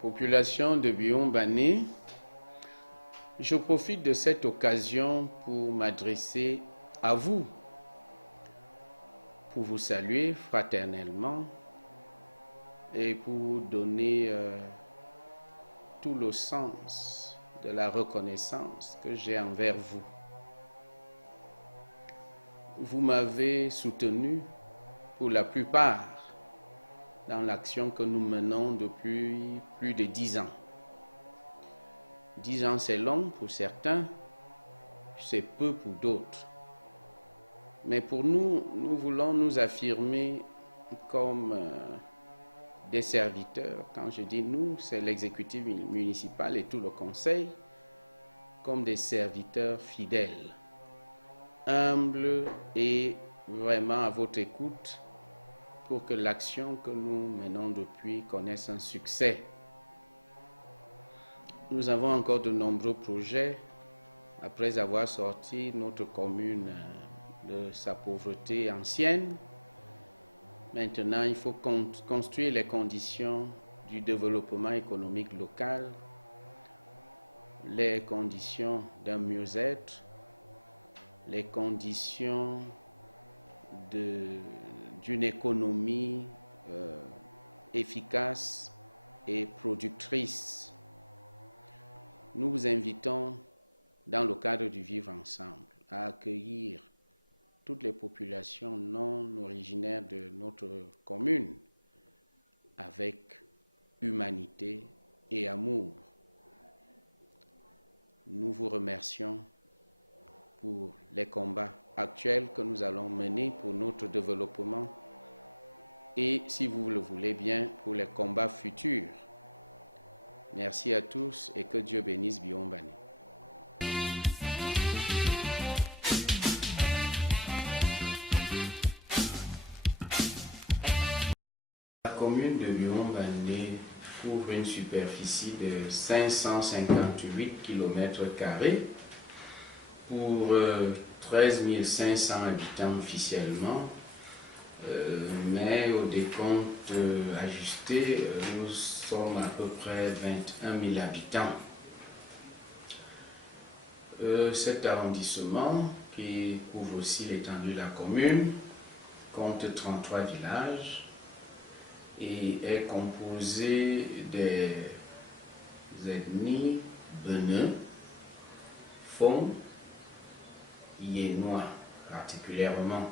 Population de Bion-Bané, je profite de cette occasion pour m'adresser à vous, pour vous saluer fraternellement et pour donner tout le sens de la reconnaissance que j'ai envers vous. Vous m'avez soutenu pour la plupart dans l'action que nous menons depuis plus de 10 ans. 10 ans, c'est long pour certains, c'est peu pour d'autres. Mais pour nous, nous voulons nous affirmer comme des serviteurs. Quand je dis nous, c'est l'exécutif municipal et tout le conseil, comme des serviteurs fidèles, humbles et vraiment à votre écoute pour que l'action que nous menons depuis connaisse un succès. Nous avons encore de nombreux projets après avoir sorti notre commune de sa pauvreté ancienne. Maintenant, il faut construire les conditions du développement économique local, les conditions d'un mieux-être, les conditions d'une économie efficace et productrice. Nous vous invitons, dans le cadre du vivre ensemble, à accueillir toutes les populations non originaires de notre commune avec humanité et amour. Nous vous remercions pour les combats actuels que nous allons mener pour notre développement et, si vous le voulez bien, pour les combats futurs. Merci à tous et que Dieu bénisse Bion-Bané. La commune de Bion-Bané couvre une superficie de 558 km² pour 13 500 habitants officiellement, mais au décompte ajusté, nous sommes à peu près 21 000 habitants. Cet arrondissement, qui couvre aussi l'étendue de la commune, compte 33 villages et est composé des ethnies Beneu, Fon, Yénois particulièrement.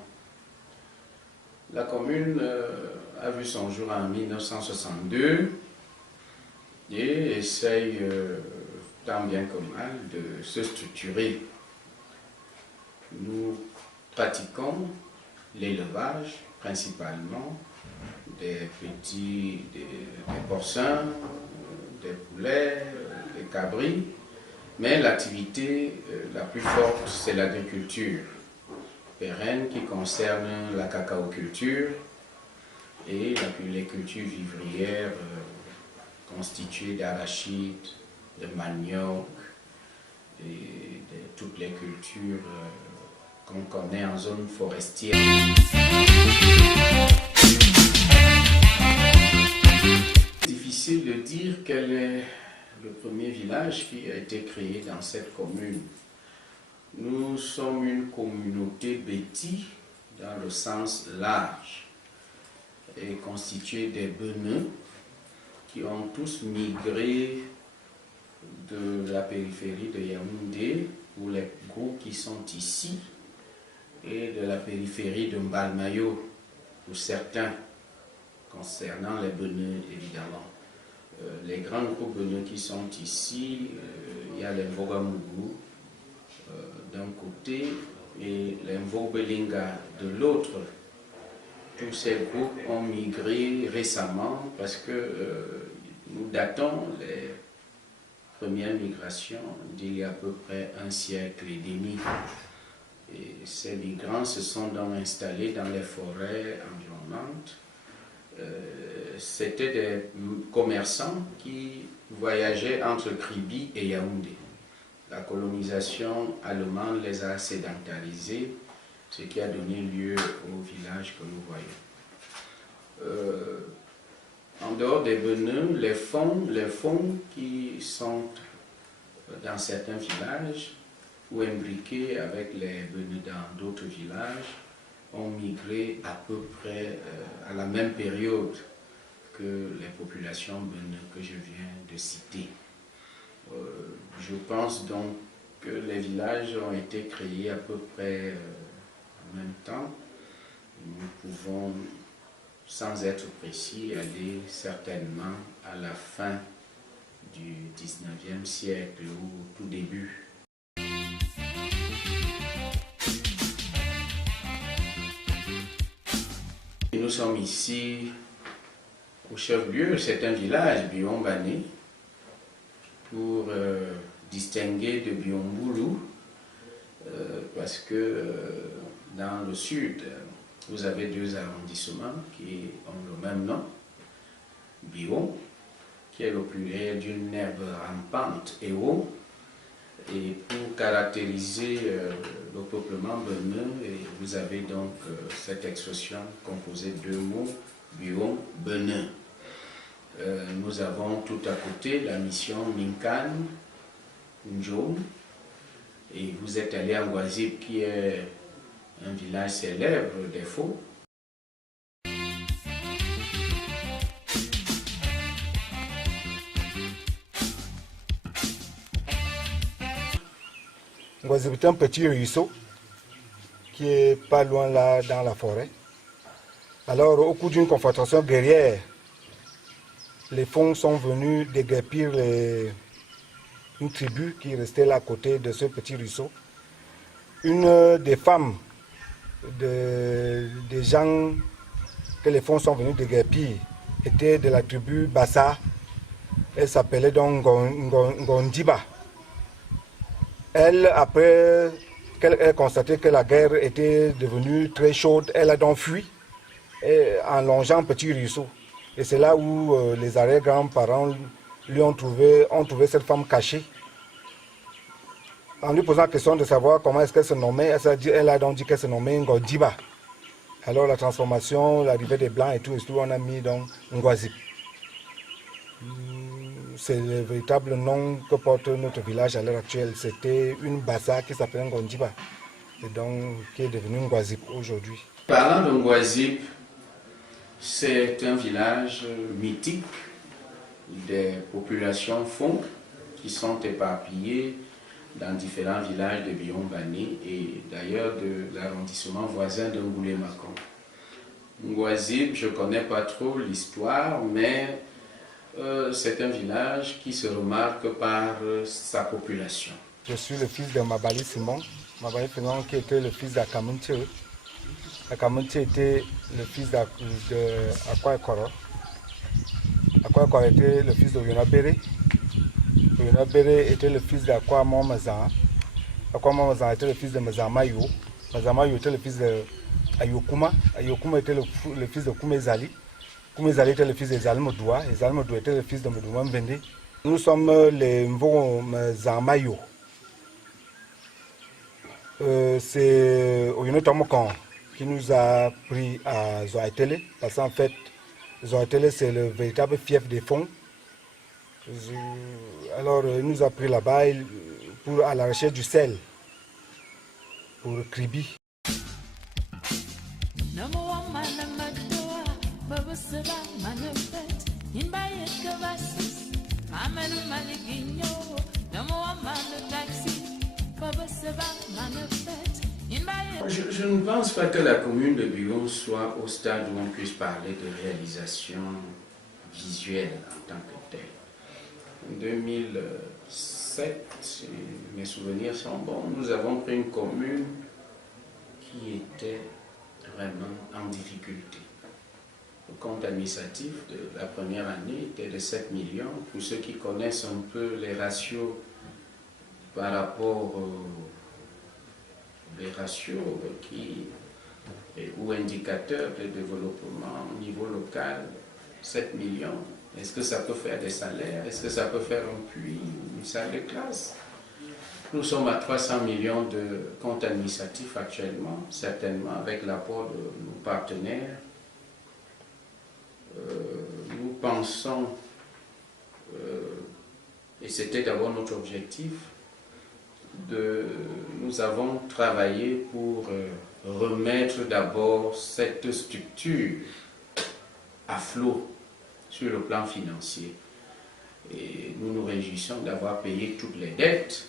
La commune a vu son jour en 1962 et essaye tant bien que mal de se structurer. Nous pratiquons l'élevage principalement, des porcins, des poulets, des cabris, mais l'activité la plus forte, c'est l'agriculture pérenne qui concerne la cacaoculture et les cultures vivrières constituées d'arachide, de manioc et de toutes les cultures qu'on connaît en zone forestière. Difficile de dire quel est le premier village qui a été créé dans cette commune. Nous sommes une communauté béti dans le sens large et constituée des Beneux qui ont tous migré de la périphérie de Yaoundé, pour les groupes qui sont ici, et de la périphérie de Mbalmayo, pour certains, concernant les Beneux évidemment. Les grands groupes Beneux qui sont ici, il y a les Mbogamougou d'un côté et les Mbobelinga de l'autre. Tous ces groupes ont migré récemment parce que nous datons les premières migrations d'il y a à peu près un siècle et demi. Et ces migrants se sont donc installés dans les forêts environnantes. C'était des commerçants qui voyageaient entre Kribi et Yaoundé. La colonisation allemande les a sédentarisés, ce qui a donné lieu au village que nous voyons. En dehors des benins, les fonds qui sont dans certains villages ou imbriqués avec les benins dans d'autres villages ont migré à peu près à la même période que les populations benins que je viens de citer. Je pense donc que les villages ont été créés à peu près en même temps. Nous pouvons, sans être précis, aller certainement à la fin du 19e siècle ou tout début. Et nous sommes ici au chef-lieu, c'est un village, Bion-Bané, pour distinguer de Bion-Boulou, parce que dans le sud, vous avez deux arrondissements qui ont le même nom, Bion, qui est le pluriel d'une herbe rampante et haut, et pour caractériser le peuplement benin, vous avez donc cette expression composée de deux mots, Bion, Benin. Nous avons tout à côté la mission Minkan, Njoum, et vous êtes allé à Ngwazip, qui est un village célèbre des Faux. Ngwazip est un petit ruisseau qui est pas loin là dans la forêt. Alors, au cours d'une confrontation guerrière, les Fonds sont venus déguerpir une tribu qui restait là à côté de ce petit ruisseau. Une des femmes des gens que les Fonds sont venus déguerpir était de la tribu Bassa. Elle s'appelait donc Ngondiba. Elle, après qu'elle ait constaté que la guerre était devenue très chaude, elle a donc fui en longeant un petit ruisseau. Et c'est là où les arrière-grands-parents lui ont trouvé cette femme cachée. En lui posant la question de savoir comment est-ce qu'elle se nommait, elle a donc dit qu'elle se nommait Ngodiba. Alors la transformation, l'arrivée des Blancs et tout, on a mis donc Ngwazip. C'est le véritable nom que porte notre village à l'heure actuelle. C'était une bassa qui s'appelait Ngondiba, et donc qui est devenue Ngwazip aujourd'hui. Parlant de Ngwazip, c'est un village mythique des populations Fong qui sont éparpillées dans différents villages de Bion-Bané et d'ailleurs de l'arrondissement voisin de Ngoulé-Makon. Ngwazip, je ne connais pas trop l'histoire, mais c'est un village qui se remarque par sa population. Je suis le fils de Mabali Simon. Mabali Simon qui était le fils d'Akamunche. Akamunche était le fils d'Akwa Koro. Akwa Koro était le fils de Yonabere. Yonabere était le fils d'Akwa Momazan. Akwa Momazan était le fils de Mazamayo. Mazamayo était le fils d'Ayokuma. Ayokuma était le fils de Koumezali. Koumezali était le fils de Zalmodoua. Et Zalmodoua était le fils de Modoua Mbende. Nous sommes les Mvo Mazamayo. C'est Oyono Tomokon qui nous a pris à Zoaitele, parce qu'en fait, Zoaitele c'est le véritable fief des Fonds. Alors, il nous a pris là-bas à la recherche du sel, pour Kribi. Je ne pense pas que la commune de Bion soit au stade où on puisse parler de réalisation visuelle en tant que telle. En 2007, si mes souvenirs sont bons, nous avons pris une commune qui était vraiment en difficulté. Le compte administratif de la première année était de 7 millions. Pour ceux qui connaissent un peu les ratios par rapport les ratios ou indicateurs de développement au niveau local, 7 millions. Est-ce que ça peut faire des salaires? Est-ce que ça peut faire un puits, une salle de classe? Nous sommes à 300 millions de comptes administratifs actuellement, certainement avec l'apport de nos partenaires. Nous pensons, et c'était d'abord notre objectif, nous avons travaillé pour remettre d'abord cette structure à flot sur le plan financier. Et nous nous réjouissons d'avoir payé toutes les dettes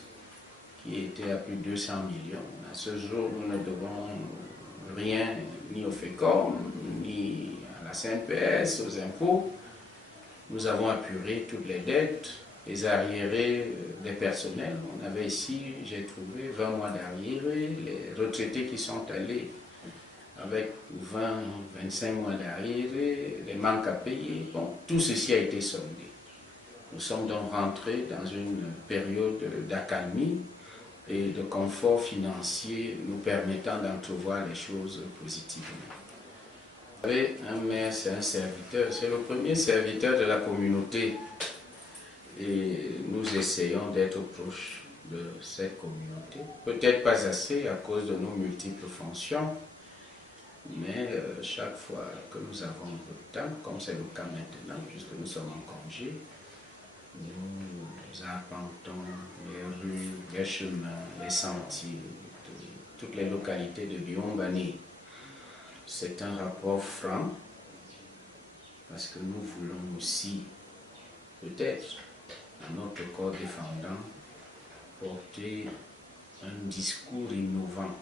qui étaient à plus de 200 millions. À ce jour, nous ne devons rien ni au FECOM, ni à la CNPS, aux impôts. Nous avons apuré toutes les dettes, les arriérés des personnels. On avait ici, j'ai trouvé 20 mois d'arriérés, les retraités qui sont allés avec 20-25 mois d'arriérés, les manques à payer. Bon, tout ceci a été soldé. Nous sommes donc rentrés dans une période d'accalmie et de confort financier nous permettant d'entrevoir les choses positivement. Vous savez, un maire, c'est un serviteur, c'est le premier serviteur de la communauté. Et nous essayons d'être proches de cette communauté. Peut-être pas assez à cause de nos multiples fonctions, mais chaque fois que nous avons un peu de temps, comme c'est le cas maintenant, puisque nous sommes en congé, nous arpentons les rues, les chemins, les sentiers, toutes les localités de Biombani. C'est un rapport franc, parce que nous voulons aussi, peut-être, à notre corps défendant, porter un discours innovant.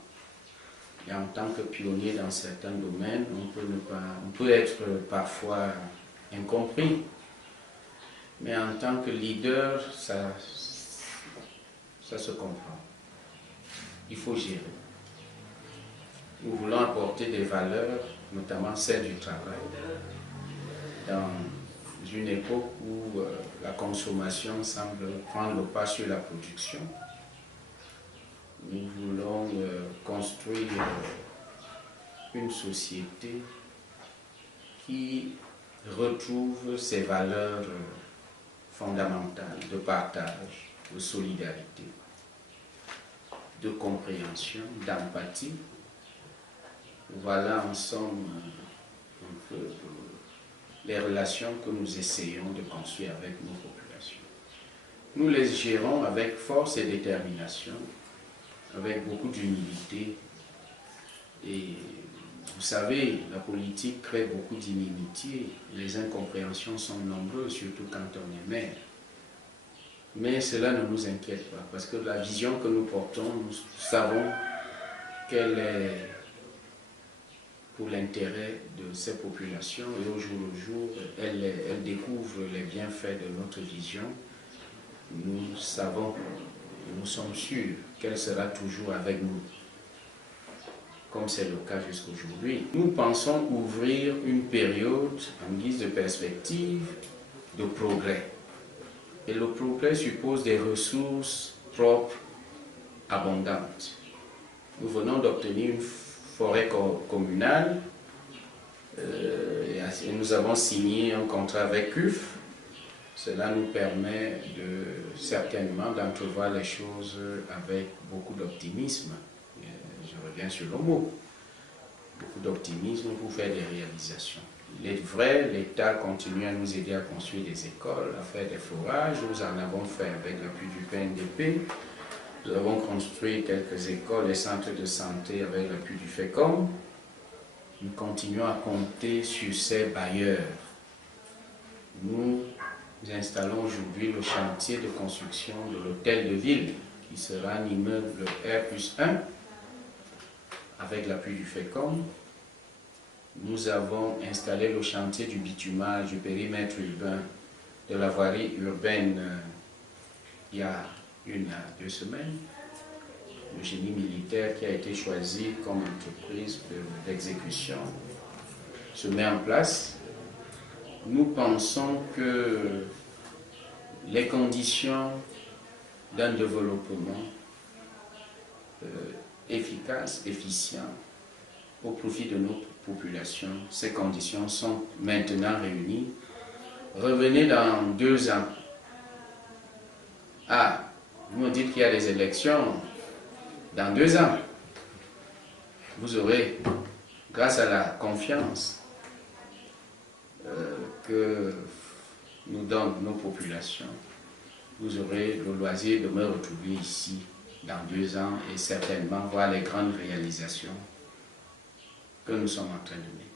Et en tant que pionnier dans certains domaines, on peut être parfois incompris. Mais en tant que leader, ça se comprend. Il faut gérer. Nous voulons apporter des valeurs, notamment celles du travail, dans une époque où la consommation semble prendre le pas sur la production. Nous voulons construire une société qui retrouve ses valeurs fondamentales de partage, de solidarité, de compréhension, d'empathie. Voilà en somme un peu les relations que nous essayons de construire avec nos populations. Nous les gérons avec force et détermination, avec beaucoup d'humilité. Et vous savez, la politique crée beaucoup d'inimitiés, les incompréhensions sont nombreuses, surtout quand on est maire. Mais cela ne nous inquiète pas, parce que la vision que nous portons, nous savons qu'elle est pour l'intérêt de ces populations, et au jour le jour, elle découvre les bienfaits de notre vision. Nous savons, nous sommes sûrs qu'elle sera toujours avec nous, comme c'est le cas jusqu'aujourd'hui. Nous pensons ouvrir une période en guise de perspective de progrès. Et le progrès suppose des ressources propres, abondantes. Nous venons d'obtenir une forêt communale et nous avons signé un contrat avec CUF. Cela nous permet certainement d'entrevoir les choses avec beaucoup d'optimisme. Je reviens sur le mot. Beaucoup d'optimisme pour faire des réalisations. Il est vrai, l'État continue à nous aider à construire des écoles, à faire des forages. Nous en avons fait avec l'appui du PNDP. Nous avons construit quelques écoles et centres de santé avec l'appui du FECOM. Nous continuons à compter sur ces bailleurs. Nous installons aujourd'hui le chantier de construction de l'hôtel de ville, qui sera un immeuble R+1, avec l'appui du FECOM. Nous avons installé le chantier du bitumage du périmètre urbain de la voirie urbaine il y a 1 à 2 semaines. Le génie militaire qui a été choisi comme entreprise d'exécution se met en place. Nous pensons que les conditions d'un développement efficace, efficient, au profit de nos populations, ces conditions sont maintenant réunies. Revenez dans 2 ans. Ah, vous me dites qu'il y a des élections. Dans 2 ans, vous aurez, grâce à la confiance que nous donne nos populations, vous aurez le loisir de me retrouver ici dans 2 ans et certainement voir les grandes réalisations que nous sommes en train de mettre.